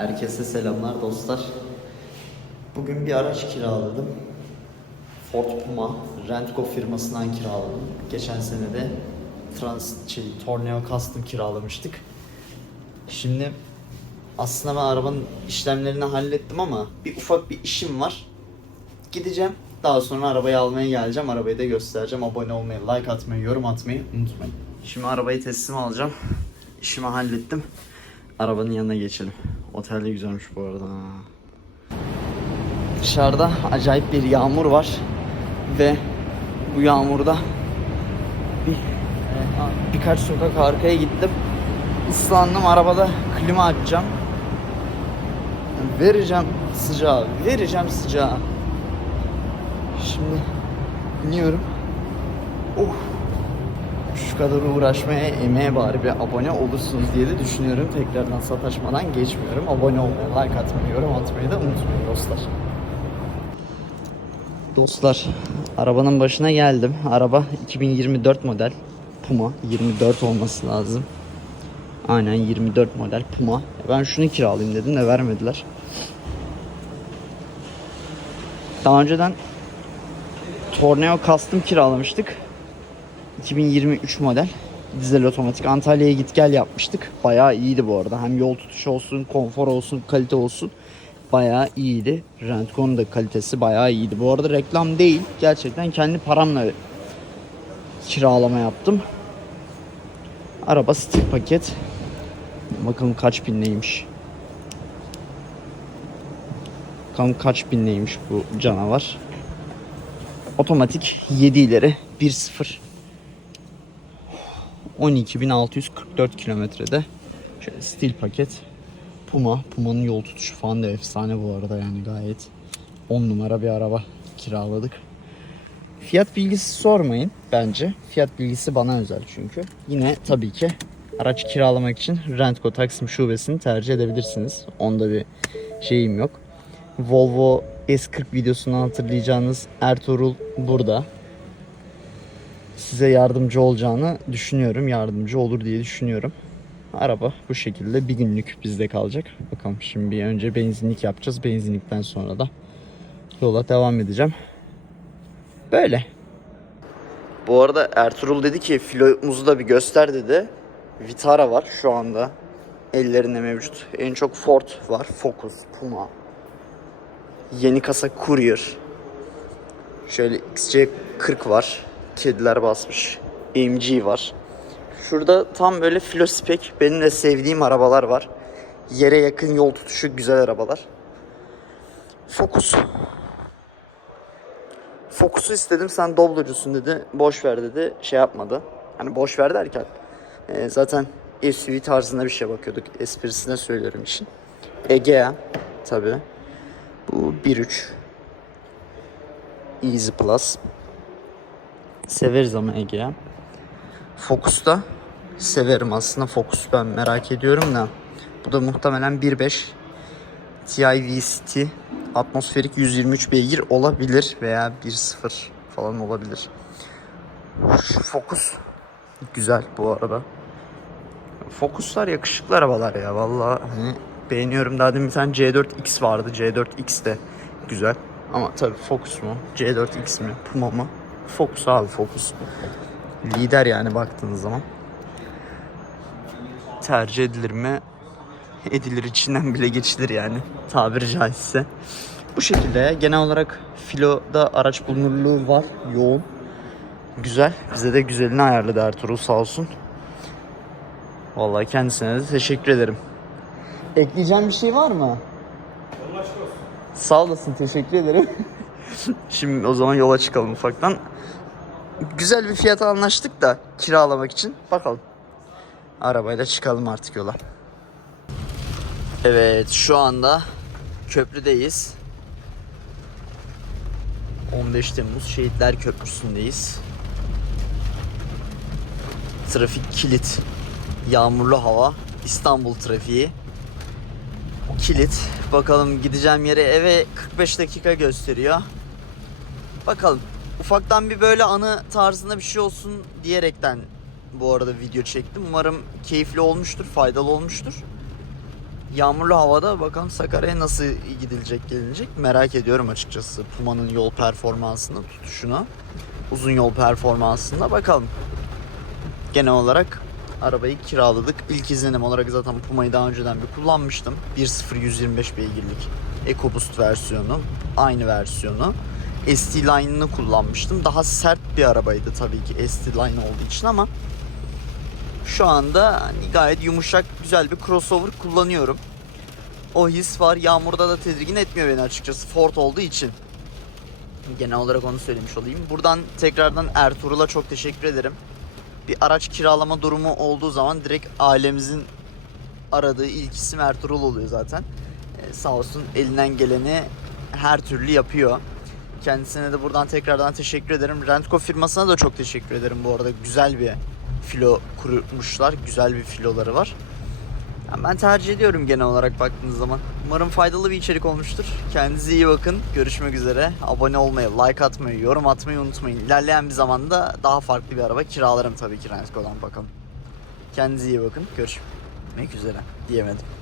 Herkese selamlar dostlar. Bugün bir araç kiraladım. Ford Puma Rentco firmasından kiraladım. Geçen sene de Trans şey, Torneo Custom kiralamıştık. Şimdi aslında ben arabanın işlemlerini hallettim ama bir ufak bir işim var. Gideceğim. Daha sonra arabayı almaya geleceğim. Arabayı da göstereceğim. Abone olmayı, like atmayı, yorum atmayı unutmayın. Şimdi arabayı teslim alacağım. İşimi hallettim. Arabanın yanına geçelim. Otel de güzelmiş bu arada. Dışarıda acayip bir yağmur var. Ve bu yağmurda bir, birkaç sokak arkaya gittim. Islandım arabada klima açacağım. Vereceğim sıcağı, vereceğim sıcağı. Şimdi iniyorum. Oh. Şu kadar uğraşmaya, emeğe bari bir abone olursunuz diye de düşünüyorum. Tekrardan sataşmadan geçmiyorum. Abone olmayı, like atmayı, yorum atmayı da unutmayın dostlar. Dostlar, arabanın başına geldim. Araba 2024 model. Puma. 24 olması lazım. Aynen 24 model Puma. Ben şunu kiralayayım dedim de vermediler. Daha önceden Torneo Custom kiralamıştık. 2023 model. Dizel otomatik. Antalya'ya git gel yapmıştık. Bayağı iyiydi bu arada. Hem yol tutuşu olsun, konfor olsun, kalite olsun. Bayağı iyiydi. Rentco'nun da kalitesi bayağı iyiydi. Bu arada reklam değil. Gerçekten kendi paramla kiralama yaptım. Araba stil paket. Bakalım kaç binleymiş. Bakalım kaç binleymiş bu canavar. Otomatik 7 ileri 1.0 12.644 kilometrede. Şöyle stil paket. Puma. Puma'nın yol tutuşu falan da efsane bu arada yani gayet 10 numara bir araba kiraladık. Fiyat bilgisi sormayın bence. Fiyat bilgisi bana özel çünkü. Yine tabii ki araç kiralamak için Rentco Taksim şubesini tercih edebilirsiniz. Onda bir şeyim yok. Volvo S40 videosundan hatırlayacağınız Ertuğrul burada. Size yardımcı olacağını düşünüyorum. Yardımcı olur diye düşünüyorum. Araba bu şekilde bir günlük bizde kalacak. Bakalım şimdi bir önce benzinlik yapacağız. Benzinlikten sonra da yola devam edeceğim. Böyle. Bu arada Ertuğrul dedi ki filomuzu da bir göster dedi. Vitara var şu anda. Ellerinde mevcut. En çok Ford var. Focus, Puma. Yeni kasa Courier. Şöyle XC40 var. Kediler basmış. AMG var. Şurada tam böyle filo spek benim de sevdiğim arabalar var. Yere yakın yol tutuşu güzel arabalar. Focus. Focus'u istedim sen Doblo'cusun dedi. Boş ver dedi. Şey yapmadı. Hani boş ver derken e, zaten SUV tarzında bir şey bakıyorduk. Esprisine söylüyorum için. Egea tabi. Bu 1.3 Easy Plus. Severiz ama Egea. Focus'ta severim aslında. Focus ben merak ediyorum da. Bu da muhtemelen 1.5 Ti VCT atmosferik 123 beygir olabilir veya 1.0 falan olabilir. Şu Focus güzel bu araba. Focus'lar yakışıklı arabalar ya vallahi hani beğeniyorum. Daha demin bir tane C4X vardı. C4X de güzel. Ama tabii Focus mu? C4X mi? Puma mı? Focus abi Focus. Lider yani baktığınız zaman. Tercih edilir mi? Edilir içinden bile geçilir yani. Tabiri caizse. Bu şekilde genel olarak filoda araç bulunurluğu var. Yoğun. Güzel. Bize de güzelini ayarladı Ertuğrul sağ olsun. Vallahi kendisine de teşekkür ederim. Ekleyeceğim bir şey var mı? Sağ olasın teşekkür ederim. Şimdi o zaman yola çıkalım ufaktan. Güzel bir fiyata anlaştık da kiralamak için. Bakalım. Arabayla çıkalım artık yola. Evet şu anda köprüdeyiz. 15 Temmuz Şehitler Köprüsü'ndeyiz. Trafik kilit. Yağmurlu hava. İstanbul trafiği. Kilit. Bakalım gideceğim yere eve 45 dakika gösteriyor. Bakalım. Ufaktan bir böyle anı tarzında bir şey olsun diyerekten bu arada video çektim. Umarım keyifli olmuştur, faydalı olmuştur. Yağmurlu havada bakalım Sakarya'ya nasıl gidilecek gelinecek merak ediyorum açıkçası. Puma'nın yol performansını, tutuşunu, uzun yol performansına bakalım. Genel olarak arabayı kiraladık. İlk izlenim olarak zaten Puma'yı daha önceden bir kullanmıştım. 1.0 125 beygirlik EcoBoost versiyonu, aynı versiyonu. ST Line'ını kullanmıştım. Daha sert bir arabaydı tabii ki ST Line olduğu için ama şu anda hani gayet yumuşak güzel bir crossover kullanıyorum. O his var. Yağmurda da tedirgin etmiyor beni açıkçası Ford olduğu için. Genel olarak onu söylemiş olayım. Buradan tekrardan Ertuğrul'a çok teşekkür ederim. Bir araç kiralama durumu olduğu zaman direkt ailemizin aradığı ilk isim Ertuğrul oluyor zaten. Ee, sağ olsun elinden geleni her türlü yapıyor. Kendisine de buradan tekrardan teşekkür ederim. Rentco firmasına da çok teşekkür ederim bu arada. Güzel bir filo kurmuşlar. Güzel bir filoları var. Yani ben tercih ediyorum genel olarak baktığınız zaman. Umarım faydalı bir içerik olmuştur. Kendinize iyi bakın. Görüşmek üzere. Abone olmayı, like atmayı, yorum atmayı unutmayın. İlerleyen bir zamanda daha farklı bir araba kiralarım tabii ki Rentco'dan bakalım. Kendinize iyi bakın. Görüşmek üzere diyemedim.